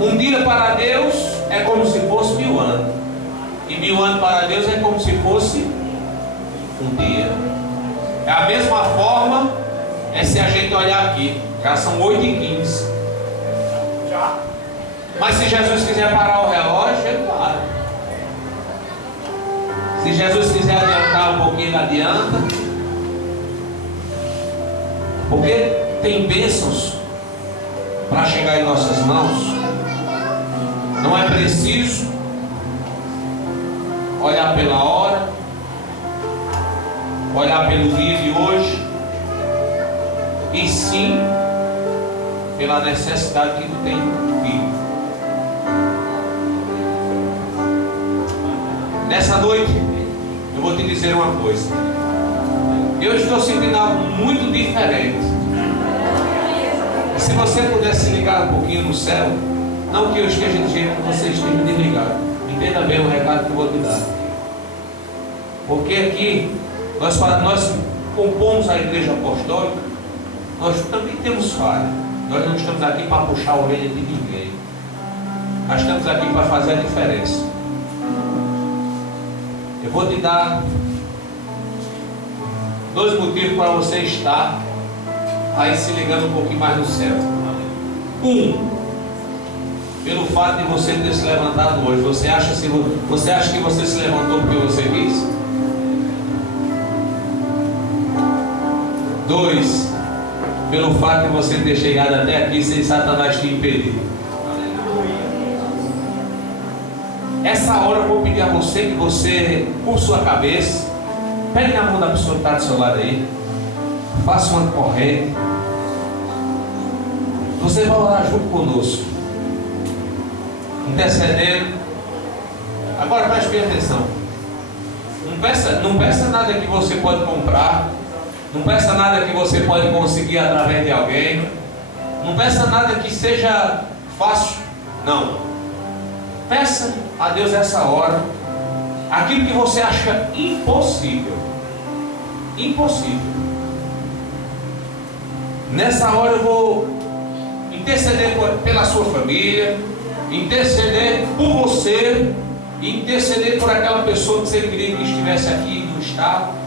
Um dia para Deus é como se fosse 1000 anos. E 1000 anos para Deus é como se fosse um dia. É a mesma forma, se a gente olhar aqui. Já são 8h15. Mas se Jesus quiser parar o relógio, ele para. Se Jesus quiser adiantar um pouquinho, ele adianta. Porque tem bênçãos para chegar em nossas mãos. Não é preciso olhar pela hora, olhar pelo dia de hoje, e sim pela necessidade que tu tem vivo. Nessa noite eu vou te dizer uma coisa. Eu estou sentindo algo muito diferente. Se você pudesse ligar um pouquinho no céu, não que eu esteja dizendo que você esteja desligado, entenda bem o recado que eu vou te dar. Porque aqui nós compomos a igreja apostólica, nós também temos falha. Nós não estamos aqui para puxar a orelha de ninguém. Nós estamos aqui para fazer a diferença. Eu vou te dar 2 motivos para você estar aí se ligando um pouquinho mais no céu. 1, pelo fato de você ter se levantado hoje. Você acha que você se levantou porque você quis? 2, pelo fato de você ter chegado até aqui sem Satanás te impedir. Essa hora eu vou pedir a você que você, por sua cabeça, pegue na mão da pessoa que está do seu lado aí, faça uma corrente. Você vai orar junto conosco, intercedendo. Agora preste bem atenção. Não peça nada que você pode comprar. Não peça nada que você pode conseguir através de alguém. Não peça nada que seja fácil. Não. Peça a Deus essa hora aquilo que você acha impossível. Impossível. Nessa hora eu vou interceder pela sua família, interceder por você, interceder por aquela pessoa que você queria que estivesse aqui no estado.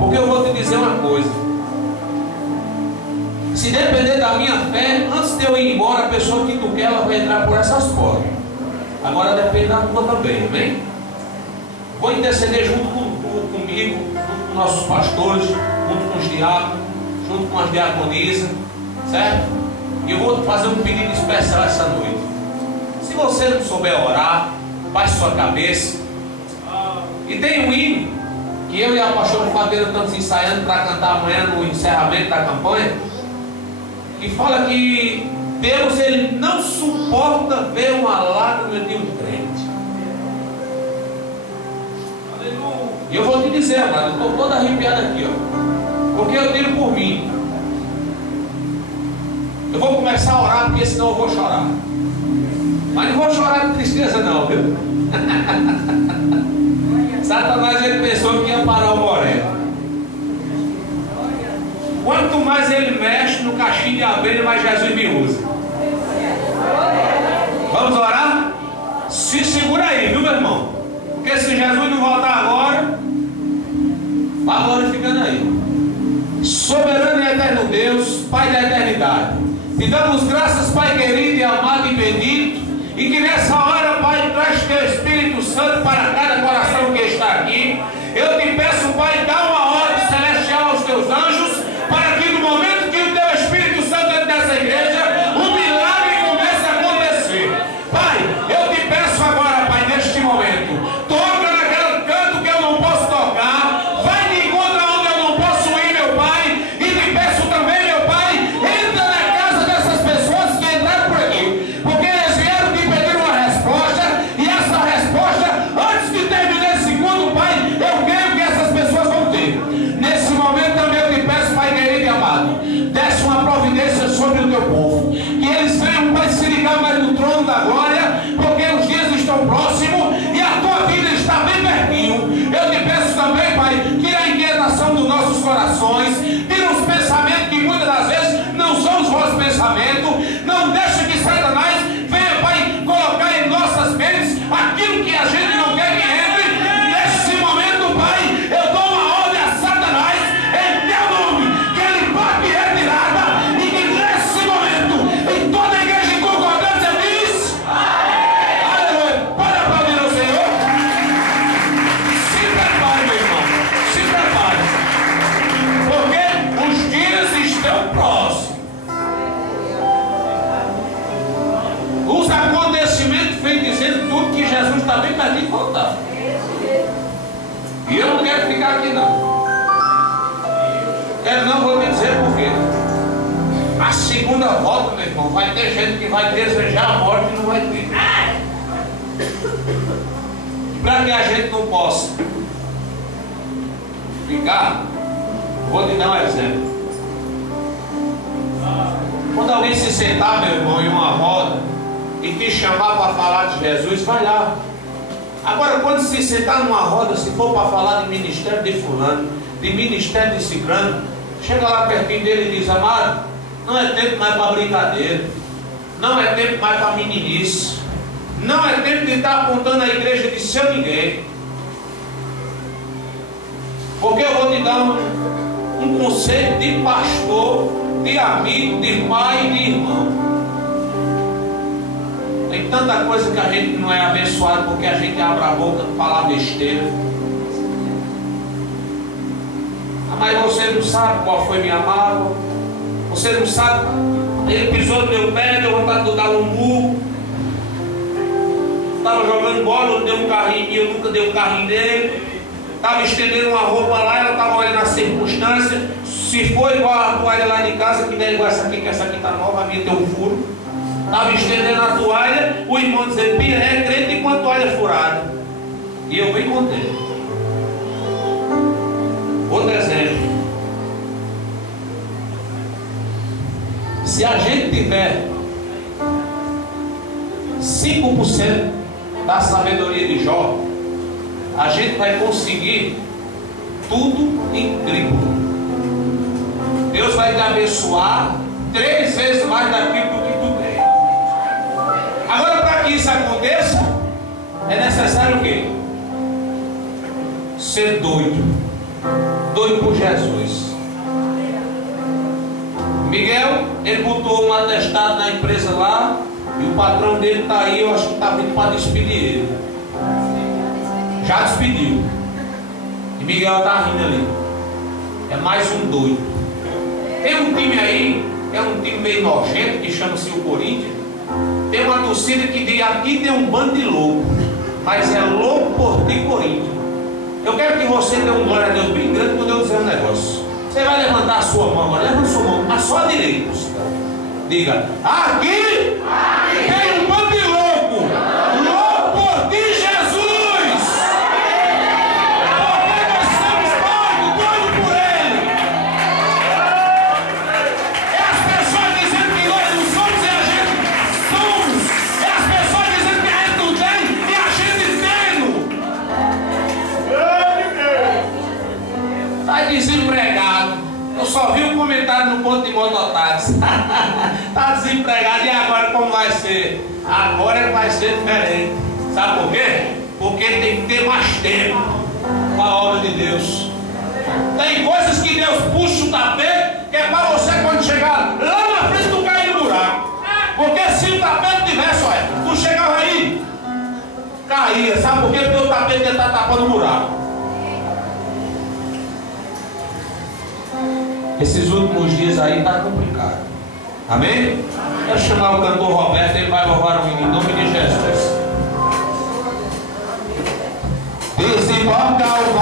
Porque eu vou te dizer uma coisa: se depender da minha fé, antes de eu ir embora, a pessoa que tu quer, ela vai entrar por essas portas. Agora depende da tua também, amém? Vou interceder junto comigo, junto com nossos pastores, junto com os diáconos, junto com as diaconisas, certo? E eu vou fazer um pedido especial essa noite. Se você não souber orar, baixe sua cabeça. E tem um hino que eu e a pastora Fadeira estamos ensaiando para cantar amanhã no encerramento da campanha, que fala que Deus, ele não suporta ver uma lágrima de um crente. Aleluia. E eu vou te dizer, amado, eu estou todo arrepiado aqui, ó, porque eu tiro por mim. Eu vou começar a orar, porque senão eu vou chorar. Mas não vou chorar de tristeza não, viu? Satanás, ele pensou que ia parar o Moré. Quanto mais ele mexe no cachimbo de abelha, mais Jesus me usa. Vamos orar? Se segura aí, viu, meu irmão? Porque se Jesus não voltar agora, vai glorificando aí. Soberano e eterno Deus, Pai da eternidade, te damos graças, Pai querido e amado e bendito, e que nessa hora, Pai, traz teu Espírito Santo para cada coração que está aqui. Eu te peço, Pai, dá uma ordem celestial aos teus anjos, para que no momento que o teu Espírito Santo entra nessa igreja, o milagre comece a acontecer. Pai, eu te peço agora, Pai, neste momento, toca naquele canto que eu não posso tocar, vai de encontro onde eu não posso ir, meu Pai, e te peço também, meu Pai, entra na casa dessas pessoas que entraram por aqui, porque eles vieram te pedir uma resposta, e essa resposta, antes de os acontecimentos vêm dizendo tudo que Jesus está bem pertinho de voltar. E eu não quero ficar aqui não. Eu não vou te dizer por quê. A segunda volta, meu irmão, vai ter gente que vai desejar a morte e não vai ter. Para que a gente não possa ficar, vou te dar um exemplo. Quando alguém se sentar, meu irmão, em uma roda e te chamar para falar de Jesus, vai lá. Agora, quando se sentar numa roda, se for para falar de ministério de fulano, de ministério de ciclano, chega lá pertinho dele e diz: amado, não é tempo mais para brincadeira, não é tempo mais para meninice, não é tempo de estar apontando a igreja de seu ninguém. Porque eu vou te dar um conselho de pastor, de amigo, de pai e de irmão. Tem tanta coisa que a gente não é abençoado porque a gente abre a boca para falar besteira. Mas você não sabe qual foi minha mágoa. Você não sabe. Ele pisou no meu pé, deu vontade de dar um murro. Estava jogando bola, deu um carrinho em mim, eu nunca dei um carrinho dele. Estava estendendo uma roupa lá, ela estava olhando a circunstância. Se for igual a toalha lá de casa, que não é igual essa aqui, que essa aqui está nova, a minha tem um furo. Estava estendendo a toalha, o irmão dizendo: Pia, é crente com a toalha furada. E eu bem contente. Outro exemplo. Se a gente tiver 5% da sabedoria de Jó, a gente vai conseguir tudo em triplo. Deus vai te abençoar 3 vezes mais daquilo que tu tem. Agora, para que isso aconteça, é necessário o quê? Ser doido. Doido por Jesus. Miguel, ele botou um atestado na empresa lá, e o patrão dele está aí, eu acho que está vindo para despedir ele. Já despediu. E Miguel está rindo ali. É mais um doido. Tem um time aí, que é um time meio nojento, que chama-se o Corinthians. Tem uma torcida que diz: aqui tem um bando de louco, mas é louco por ti, Corinthians. Eu quero que você dê um glória a Deus bem grande quando eu dizer um negócio. Você vai levantar a sua mão agora, levanta a sua mão, a sua direita. Diga: aqui tem um bando de louco, louco por ti, Jesus. Porque nós somos doidos por Ele. É as pessoas dizendo que nós não somos e a gente somos. É as pessoas dizendo que a gente não tem e a gente tem. Está desempregado. Eu só vi um comentário no ponto de mototáxi. Está desempregado, e agora como vai ser? Agora vai ser diferente. Sabe por quê? Porque tem que ter mais tempo para a obra de Deus. Tem coisas que Deus puxa o tapete, que é para você, quando chegar lá na frente, não cair no buraco. Porque se o tapete tivesse, olha, tu chegava aí, caía. Sabe por quê? Porque o tapete está tapando o buraco. Esses últimos dias aí está complicado. Amém? Quero chamar o cantor Roberto, ele vai louvar o menino em nome de Jesus. Desembarca o